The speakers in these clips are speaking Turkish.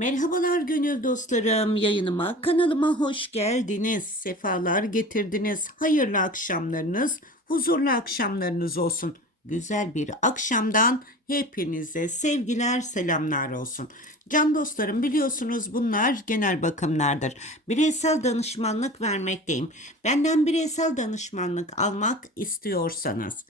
Merhabalar gönül dostlarım, yayınıma, kanalıma hoş geldiniz. Sefalar getirdiniz. Hayırlı akşamlarınız, huzurlu akşamlarınız olsun. Güzel bir akşamdan hepinize sevgiler, selamlar olsun. Can dostlarım biliyorsunuz bunlar genel bakımlardır. Bireysel danışmanlık vermekteyim. Benden bireysel danışmanlık almak istiyorsanız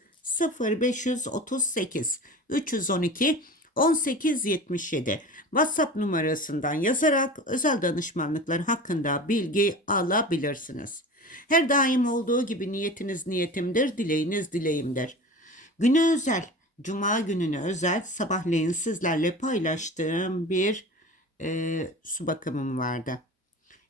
0538 312 1877 WhatsApp numarasından yazarak özel danışmanlıklar hakkında bilgi alabilirsiniz. Her daim olduğu gibi niyetiniz niyetimdir, dileğiniz dileğimdir. Güne özel, cuma gününe özel sabahleyin sizlerle paylaştığım bir e, su bakımım vardı.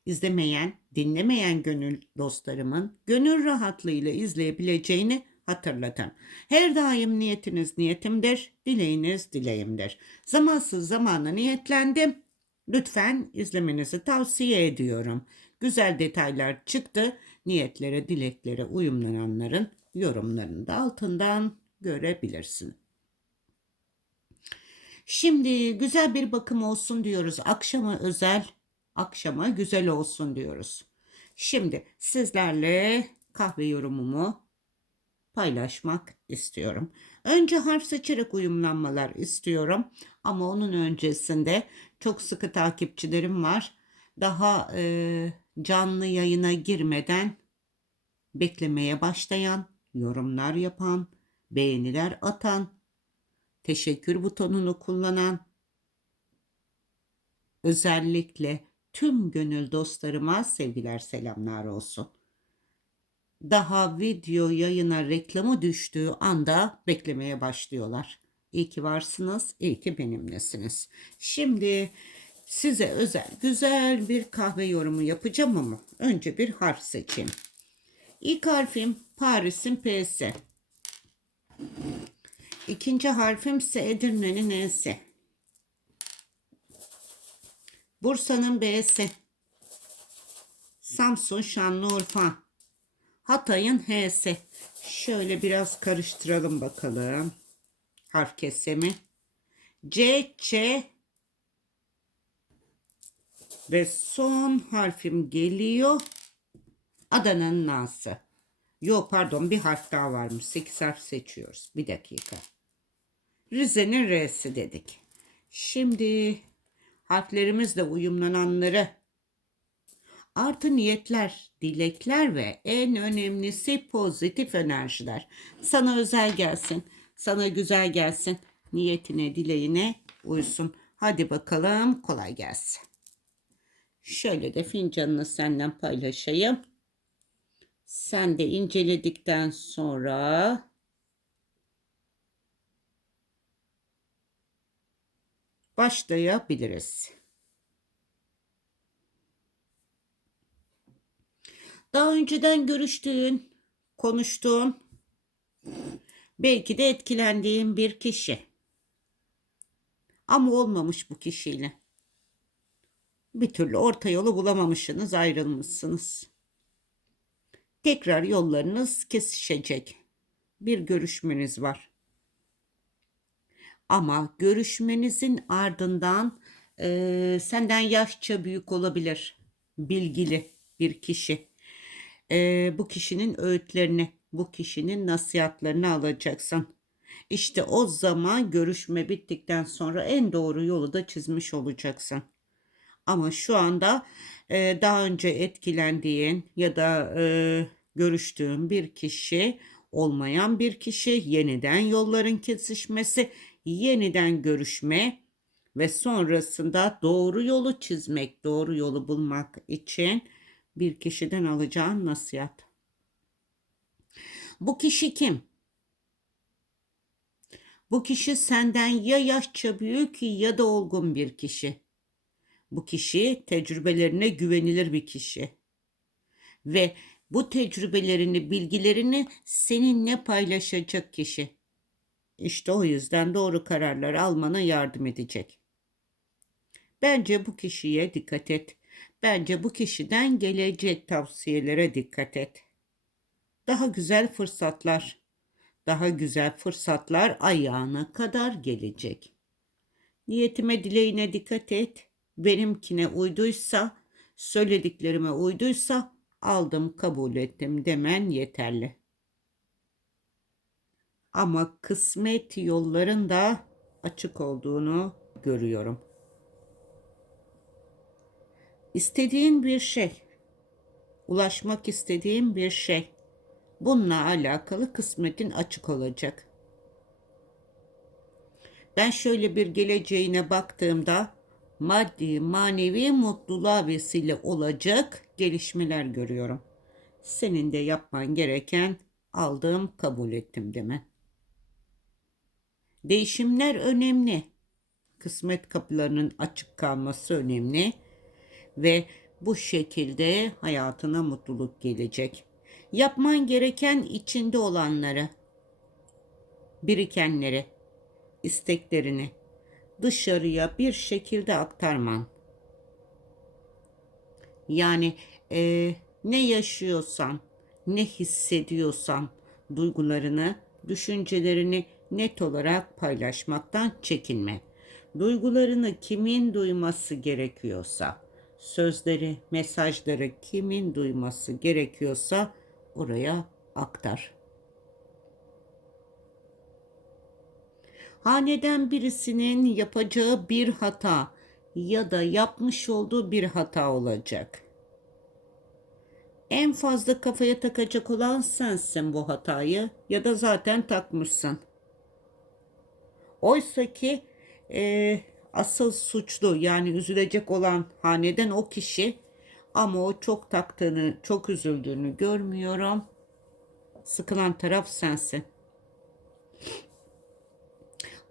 İzlemeyen, dinlemeyen gönül dostlarımın gönül rahatlığıyla izleyebileceğini hatırlatın. Her daim niyetiniz niyetimdir, dileğiniz dileğimdir. Zamansız zamana niyetlendim. Lütfen izlemenizi tavsiye ediyorum. Güzel detaylar çıktı. Niyetlere, dileklere uyumlananların yorumlarını da altından görebilirsin. Şimdi güzel bir bakım olsun diyoruz. Akşama özel, akşama güzel olsun diyoruz. Şimdi sizlerle kahve yorumumu paylaşmak istiyorum. Önce harf seçerek uyumlanmalar istiyorum ama onun öncesinde çok sıkı takipçilerim var. Daha e, canlı yayına girmeden beklemeye başlayan, yorumlar yapan, beğeniler atan, teşekkür butonunu kullanan, özellikle tüm gönül dostlarıma sevgiler selamlar olsun daha video yayına reklamı düştüğü anda beklemeye başlıyorlar. İyi ki varsınız, iyi ki benimlesiniz. Şimdi size özel güzel bir kahve yorumu yapacağım ama önce bir harf seçeyim. İlk harfim Paris'in P'si. İkinci harfim ise Edirne'nin N'si. Bursa'nın B'si. Samsun Şanlıurfa. Hatay'ın H'si. Şöyle biraz karıştıralım bakalım. Harf kesemi. C, Ç ve son harfim geliyor. Adana'nın Na'sı. Yo pardon bir harf daha varmış. 8 harf seçiyoruz. Bir dakika. Rize'nin R'si dedik. Şimdi harflerimizle uyumlananları artı niyetler, dilekler ve en önemlisi pozitif enerjiler. Sana özel gelsin, sana güzel gelsin, niyetine, dileğine uysun. Hadi bakalım kolay gelsin. Şöyle de fincanını senden paylaşayım. Sen de inceledikten sonra başlayabiliriz. Daha önceden görüştüğün, konuştuğun, belki de etkilendiğin bir kişi. Ama olmamış bu kişiyle. Bir türlü orta yolu bulamamışsınız, ayrılmışsınız. Tekrar yollarınız kesişecek. Bir görüşmeniz var. Ama görüşmenizin ardından e, senden yaşça büyük olabilir, bilgili bir kişi e, bu kişinin öğütlerini, bu kişinin nasihatlerini alacaksın. İşte o zaman görüşme bittikten sonra en doğru yolu da çizmiş olacaksın. Ama şu anda e, daha önce etkilendiğin ya da e, görüştüğün bir kişi olmayan bir kişi yeniden yolların kesişmesi, yeniden görüşme ve sonrasında doğru yolu çizmek, doğru yolu bulmak için bir kişiden alacağın nasihat. Bu kişi kim? Bu kişi senden ya yaşça büyük ya da olgun bir kişi. Bu kişi tecrübelerine güvenilir bir kişi. Ve bu tecrübelerini, bilgilerini seninle paylaşacak kişi. İşte o yüzden doğru kararlar almana yardım edecek. Bence bu kişiye dikkat et. Bence bu kişiden gelecek tavsiyelere dikkat et. Daha güzel fırsatlar, daha güzel fırsatlar ayağına kadar gelecek. Niyetime dileğine dikkat et. benimkine uyduysa, söylediklerime uyduysa aldım, kabul ettim demen yeterli. Ama kısmet yolların da açık olduğunu görüyorum. İstediğin bir şey, ulaşmak istediğin bir şey. Bununla alakalı kısmetin açık olacak. Ben şöyle bir geleceğine baktığımda maddi, manevi mutluluğa vesile olacak gelişmeler görüyorum. Senin de yapman gereken aldım, kabul ettim deme. Değişimler önemli. Kısmet kapılarının açık kalması önemli ve bu şekilde hayatına mutluluk gelecek. Yapman gereken içinde olanları, birikenleri, isteklerini dışarıya bir şekilde aktarman. Yani e, ne yaşıyorsan, ne hissediyorsan duygularını, düşüncelerini net olarak paylaşmaktan çekinme. Duygularını kimin duyması gerekiyorsa, sözleri, mesajları kimin duyması gerekiyorsa oraya aktar. Haneden birisinin yapacağı bir hata ya da yapmış olduğu bir hata olacak. En fazla kafaya takacak olan sensin bu hatayı ya da zaten takmışsın. Oysa ki e, asıl suçlu yani üzülecek olan haneden o kişi ama o çok taktığını, çok üzüldüğünü görmüyorum. Sıkılan taraf sensin.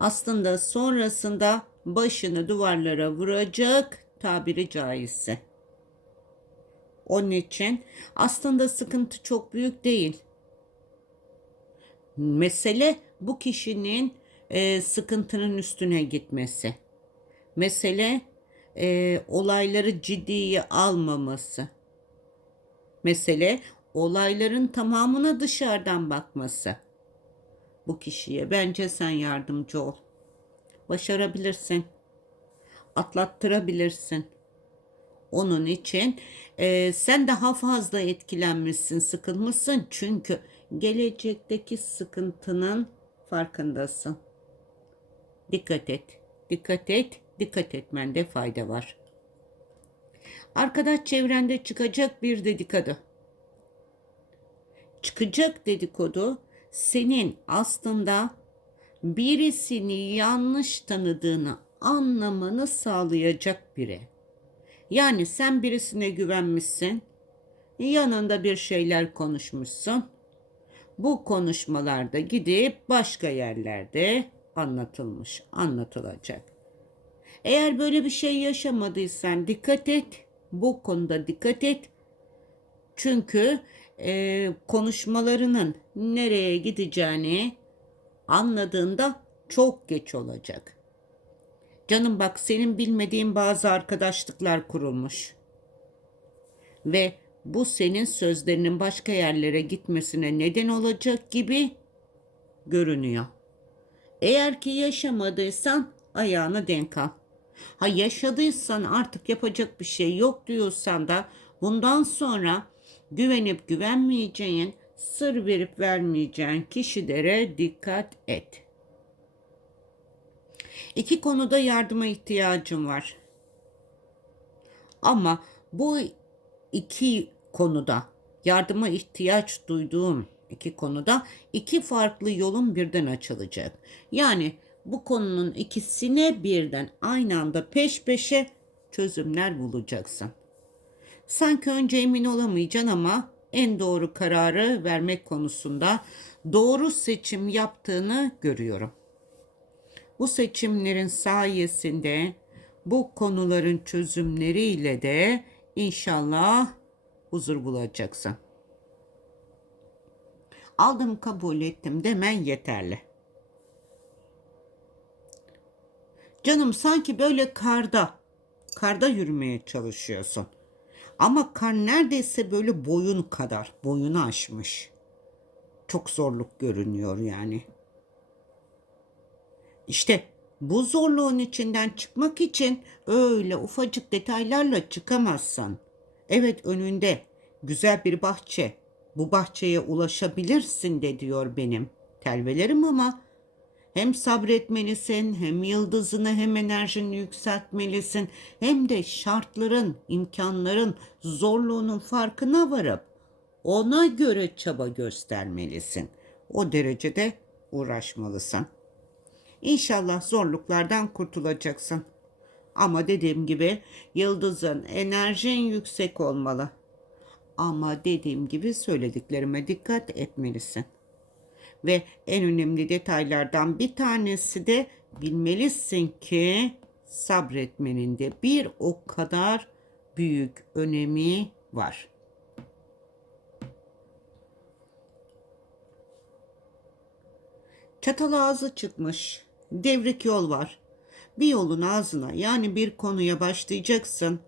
Aslında sonrasında başını duvarlara vuracak tabiri caizse. Onun için aslında sıkıntı çok büyük değil. Mesele bu kişinin e, sıkıntının üstüne gitmesi. Mesele e, olayları ciddiye almaması. Mesele olayların tamamına dışarıdan bakması. Bu kişiye bence sen yardımcı ol. Başarabilirsin. Atlattırabilirsin. Onun için e, sen daha fazla etkilenmişsin, sıkılmışsın çünkü gelecekteki sıkıntının farkındasın. Dikkat et, dikkat et, dikkat etmende fayda var. Arkadaş çevrende çıkacak bir dedikodu. Çıkacak dedikodu senin aslında birisini yanlış tanıdığını anlamanı sağlayacak biri. Yani sen birisine güvenmişsin, yanında bir şeyler konuşmuşsun. Bu konuşmalarda gidip başka yerlerde anlatılmış, anlatılacak. Eğer böyle bir şey yaşamadıysan dikkat et. Bu konuda dikkat et. Çünkü e, konuşmalarının nereye gideceğini anladığında çok geç olacak. Canım bak senin bilmediğin bazı arkadaşlıklar kurulmuş. Ve bu senin sözlerinin başka yerlere gitmesine neden olacak gibi görünüyor. Eğer ki yaşamadıysan ayağını denk al. Ha yaşadıysan artık yapacak bir şey yok diyorsan da bundan sonra güvenip güvenmeyeceğin, sır verip vermeyeceğin kişilere dikkat et. İki konuda yardıma ihtiyacım var. Ama bu iki konuda yardıma ihtiyaç duyduğum iki konuda iki farklı yolun birden açılacak. Yani bu konunun ikisine birden aynı anda peş peşe çözümler bulacaksın. Sanki önce emin olamayacaksın ama en doğru kararı vermek konusunda doğru seçim yaptığını görüyorum. Bu seçimlerin sayesinde bu konuların çözümleriyle de inşallah huzur bulacaksın. Aldım kabul ettim demen yeterli. Canım sanki böyle karda, karda yürümeye çalışıyorsun. Ama kar neredeyse böyle boyun kadar, boyunu aşmış. Çok zorluk görünüyor yani. İşte Bu zorluğun içinden çıkmak için öyle ufacık detaylarla çıkamazsın. Evet önünde güzel bir bahçe. Bu bahçeye ulaşabilirsin de diyor benim telvelerim ama hem sabretmelisin, hem yıldızını hem enerjini yükseltmelisin, hem de şartların, imkanların, zorluğunun farkına varıp ona göre çaba göstermelisin. O derecede uğraşmalısın. İnşallah zorluklardan kurtulacaksın. Ama dediğim gibi yıldızın, enerjin yüksek olmalı. Ama dediğim gibi söylediklerime dikkat etmelisin. Ve en önemli detaylardan bir tanesi de bilmelisin ki sabretmenin de bir o kadar büyük önemi var. Çatal ağzı çıkmış. Devrik yol var. Bir yolun ağzına yani bir konuya başlayacaksın.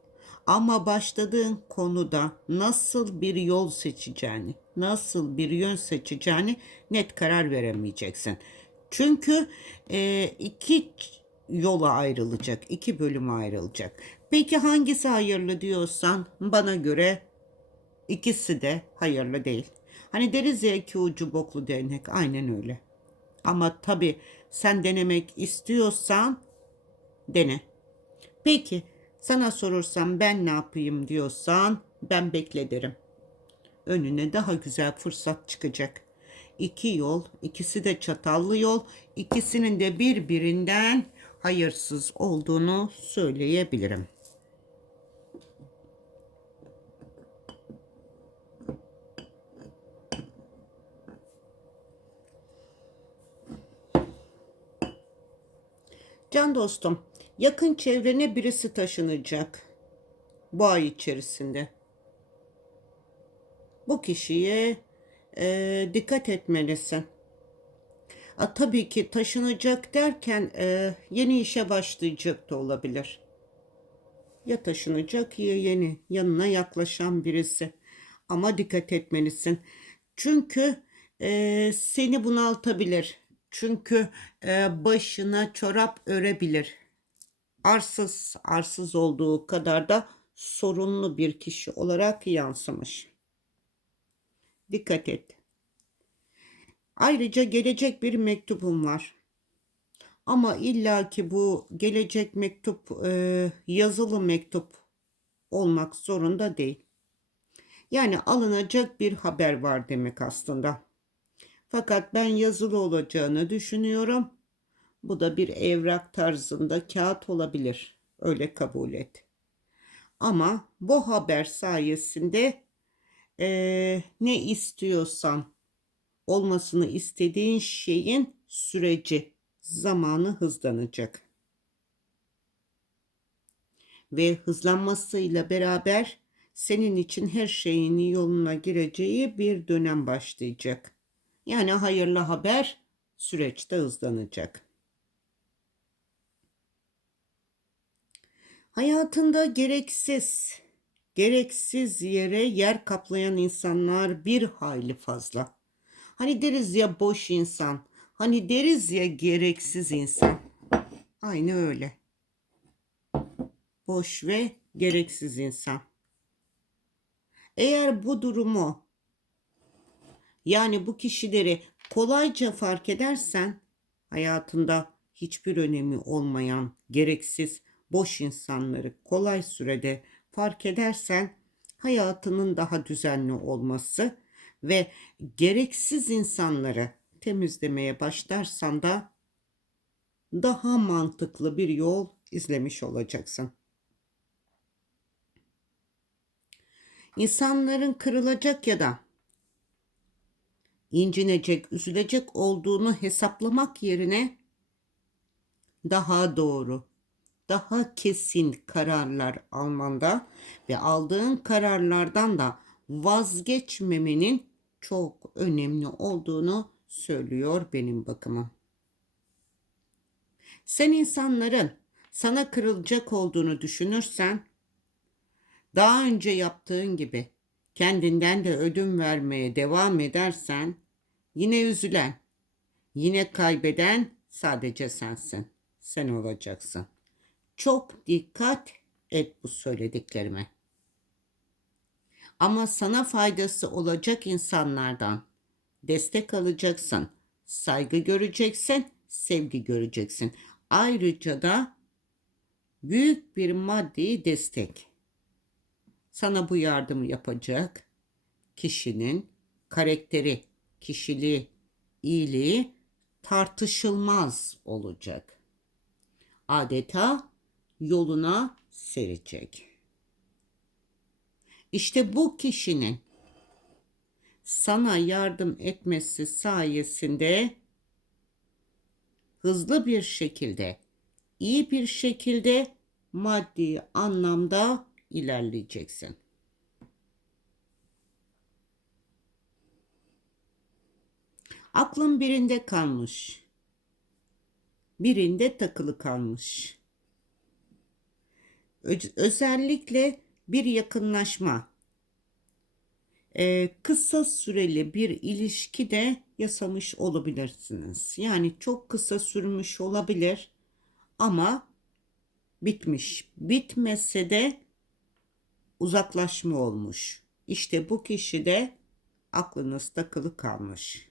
Ama başladığın konuda nasıl bir yol seçeceğini, nasıl bir yön seçeceğini net karar veremeyeceksin. Çünkü e, iki yola ayrılacak, iki bölüme ayrılacak. Peki hangisi hayırlı diyorsan bana göre ikisi de hayırlı değil. Hani deriz ya iki ucu boklu değnek aynen öyle. Ama tabii sen denemek istiyorsan dene. Peki sana sorursam ben ne yapayım diyorsan ben bekle derim. Önüne daha güzel fırsat çıkacak. İki yol, ikisi de çatallı yol, ikisinin de birbirinden hayırsız olduğunu söyleyebilirim. Can dostum, yakın çevrene birisi taşınacak bu ay içerisinde. Bu kişiye e, dikkat etmelisin. A, tabii ki taşınacak derken e, yeni işe başlayacak da olabilir. Ya taşınacak ya yeni yanına yaklaşan birisi. Ama dikkat etmelisin. Çünkü e, seni bunaltabilir. Çünkü e, başına çorap örebilir. Arsız, arsız olduğu kadar da sorunlu bir kişi olarak yansımış. Dikkat et. Ayrıca gelecek bir mektubum var. Ama illaki bu gelecek mektup e, yazılı mektup olmak zorunda değil. Yani alınacak bir haber var demek aslında. Fakat ben yazılı olacağını düşünüyorum. Bu da bir evrak tarzında kağıt olabilir. Öyle kabul et. Ama bu haber sayesinde e, ne istiyorsan olmasını istediğin şeyin süreci, zamanı hızlanacak. Ve hızlanmasıyla beraber senin için her şeyin yoluna gireceği bir dönem başlayacak. Yani hayırlı haber süreçte hızlanacak. Hayatında gereksiz, gereksiz yere yer kaplayan insanlar bir hayli fazla. Hani deriz ya boş insan, hani deriz ya gereksiz insan. Aynı öyle. Boş ve gereksiz insan. Eğer bu durumu yani bu kişileri kolayca fark edersen hayatında hiçbir önemi olmayan gereksiz boş insanları kolay sürede fark edersen hayatının daha düzenli olması ve gereksiz insanları temizlemeye başlarsan da daha mantıklı bir yol izlemiş olacaksın. İnsanların kırılacak ya da incinecek, üzülecek olduğunu hesaplamak yerine daha doğru, daha kesin kararlar almanda ve aldığın kararlardan da vazgeçmemenin çok önemli olduğunu söylüyor benim bakımım. Sen insanların sana kırılacak olduğunu düşünürsen daha önce yaptığın gibi kendinden de ödün vermeye devam edersen yine üzülen, yine kaybeden sadece sensin. sen olacaksın. Çok dikkat et bu söylediklerime. Ama sana faydası olacak insanlardan destek alacaksın. Saygı göreceksin, sevgi göreceksin. Ayrıca da büyük bir maddi destek. Sana bu yardımı yapacak kişinin karakteri, kişiliği, iyiliği tartışılmaz olacak. Adeta yoluna serecek. İşte bu kişinin sana yardım etmesi sayesinde hızlı bir şekilde, iyi bir şekilde maddi anlamda ilerleyeceksin. Aklın birinde kalmış. Birinde takılı kalmış. Özellikle bir yakınlaşma, e, kısa süreli bir ilişki de yaşamış olabilirsiniz. Yani çok kısa sürmüş olabilir ama bitmiş. Bitmese de uzaklaşma olmuş. İşte bu kişi de aklınız takılı kalmış.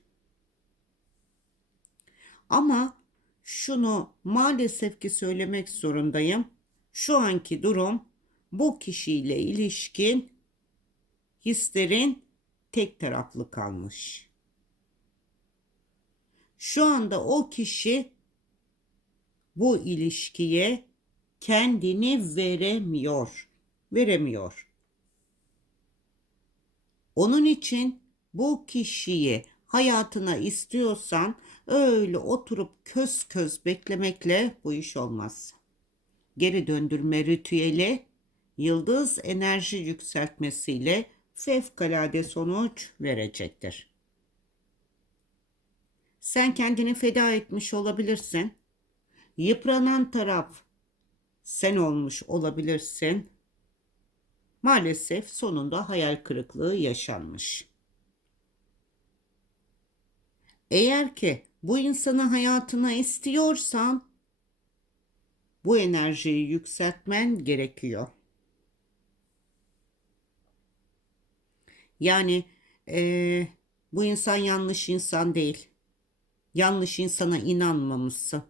Ama şunu maalesef ki söylemek zorundayım. Şu anki durum bu kişiyle ilişkin hislerin tek taraflı kalmış. Şu anda o kişi bu ilişkiye kendini veremiyor. Veremiyor. Onun için bu kişiyi hayatına istiyorsan öyle oturup köz köz beklemekle bu iş olmaz. Geri döndürme ritüeli yıldız enerji yükseltmesiyle fevkalade sonuç verecektir. Sen kendini feda etmiş olabilirsin. Yıpranan taraf sen olmuş olabilirsin. Maalesef sonunda hayal kırıklığı yaşanmış. Eğer ki bu insanı hayatına istiyorsan bu enerjiyi yükseltmen gerekiyor. Yani eee, bu insan yanlış insan değil. Yanlış insana inanmamışsın.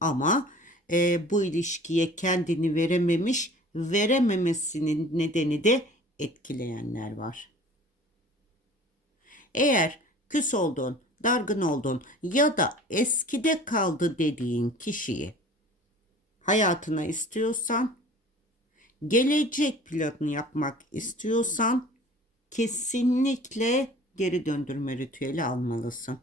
Ama eee, bu ilişkiye kendini verememiş, verememesinin nedeni de etkileyenler var. Eğer küs oldun, dargın oldun ya da eskide kaldı dediğin kişiyi hayatına istiyorsan, gelecek planı yapmak istiyorsan kesinlikle geri döndürme ritüeli almalısın.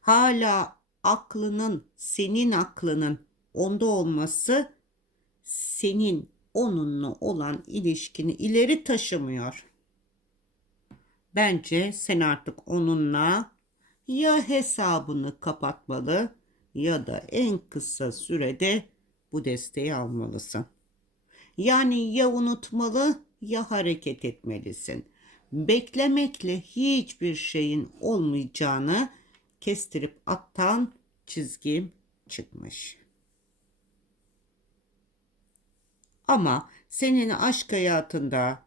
Hala aklının, senin aklının onda olması senin onunla olan ilişkini ileri taşımıyor. Bence sen artık onunla ya hesabını kapatmalı ya da en kısa sürede bu desteği almalısın. Yani ya unutmalı ya hareket etmelisin. Beklemekle hiçbir şeyin olmayacağını kestirip attan çizgim çıkmış. Ama senin aşk hayatında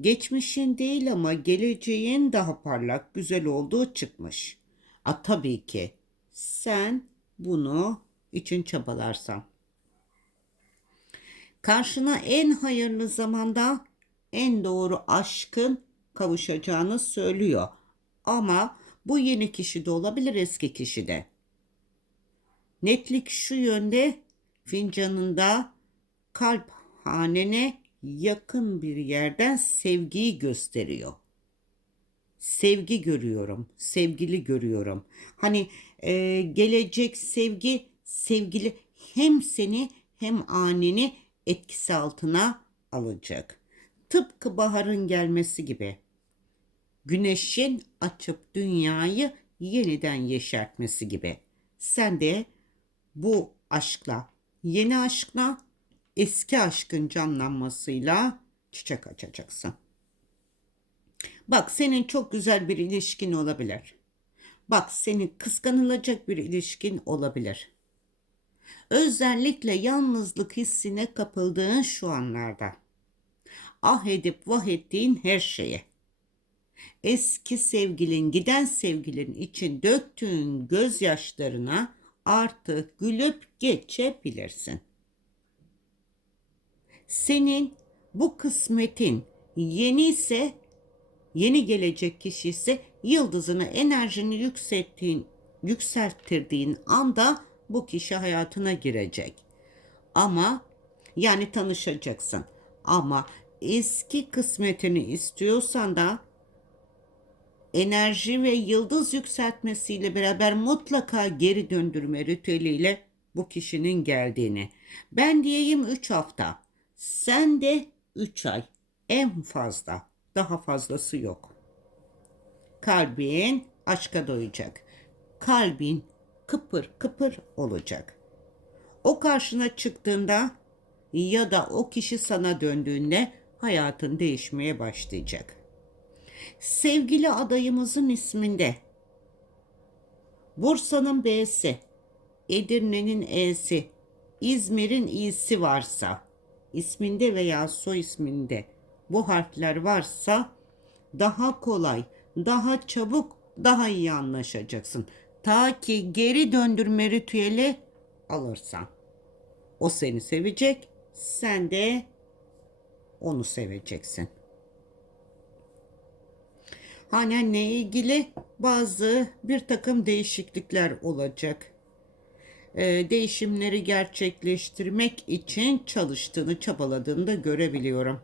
geçmişin değil ama geleceğin daha parlak, güzel olduğu çıkmış. A tabii ki sen bunu için çabalarsan. Karşına en hayırlı zamanda en doğru aşkın kavuşacağını söylüyor. Ama bu yeni kişi de olabilir eski kişi de. Netlik şu yönde fincanında kalp hanene yakın bir yerden sevgiyi gösteriyor. Sevgi görüyorum, sevgili görüyorum. Hani e, gelecek sevgi, sevgili hem seni hem anneni etkisi altına alacak. Tıpkı baharın gelmesi gibi. Güneşin açıp dünyayı yeniden yeşertmesi gibi. Sen de bu aşkla, yeni aşkla, eski aşkın canlanmasıyla çiçek açacaksın. Bak senin çok güzel bir ilişkin olabilir. Bak senin kıskanılacak bir ilişkin olabilir. Özellikle yalnızlık hissine kapıldığın şu anlarda. Ah edip vah ettiğin her şeye. Eski sevgilin, giden sevgilin için döktüğün gözyaşlarına artık gülüp geçebilirsin. Senin bu kısmetin yeni ise yeni gelecek kişi ise yıldızını enerjini yükselttiğin, yükselttirdiğin anda bu kişi hayatına girecek. Ama yani tanışacaksın. Ama eski kısmetini istiyorsan da enerji ve yıldız yükseltmesiyle beraber mutlaka geri döndürme ritüeliyle bu kişinin geldiğini. Ben diyeyim 3 hafta. Sen de 3 ay. En fazla. Daha fazlası yok. Kalbin aşka doyacak. Kalbin kıpır kıpır olacak. O karşına çıktığında ya da o kişi sana döndüğünde hayatın değişmeye başlayacak. Sevgili adayımızın isminde Bursa'nın B'si, Edirne'nin E'si, İzmir'in İ'si varsa, isminde veya soy isminde bu harfler varsa daha kolay, daha çabuk, daha iyi anlaşacaksın. Ta ki geri döndürme ritüeli alırsan. O seni sevecek, sen de onu seveceksin. Hanenle ilgili bazı bir takım değişiklikler olacak. Ee, değişimleri gerçekleştirmek için çalıştığını, çabaladığını da görebiliyorum.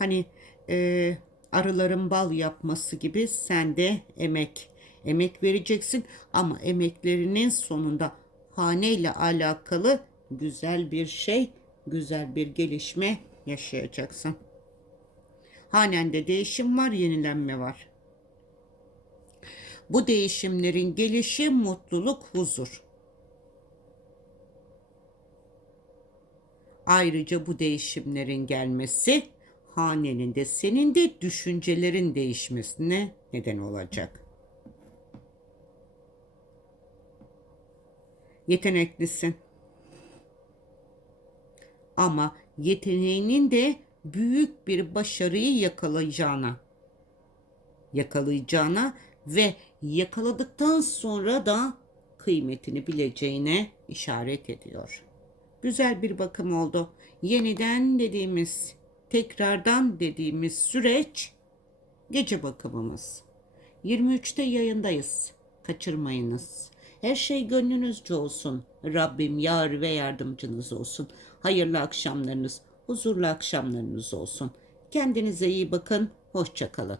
Hani e, arıların bal yapması gibi sen de emek, emek vereceksin ama emeklerinin sonunda haneyle alakalı güzel bir şey, güzel bir gelişme yaşayacaksın. Hanende değişim var, yenilenme var. Bu değişimlerin gelişi mutluluk, huzur. Ayrıca bu değişimlerin gelmesi hanenin de senin de düşüncelerin değişmesine neden olacak. Yeteneklisin. Ama yeteneğinin de büyük bir başarıyı yakalayacağına yakalayacağına ve yakaladıktan sonra da kıymetini bileceğine işaret ediyor. Güzel bir bakım oldu. Yeniden dediğimiz, tekrardan dediğimiz süreç gece bakımımız. 23'te yayındayız. Kaçırmayınız. Her şey gönlünüzce olsun. Rabbim yar ve yardımcınız olsun. Hayırlı akşamlarınız, huzurlu akşamlarınız olsun. Kendinize iyi bakın. Hoşçakalın.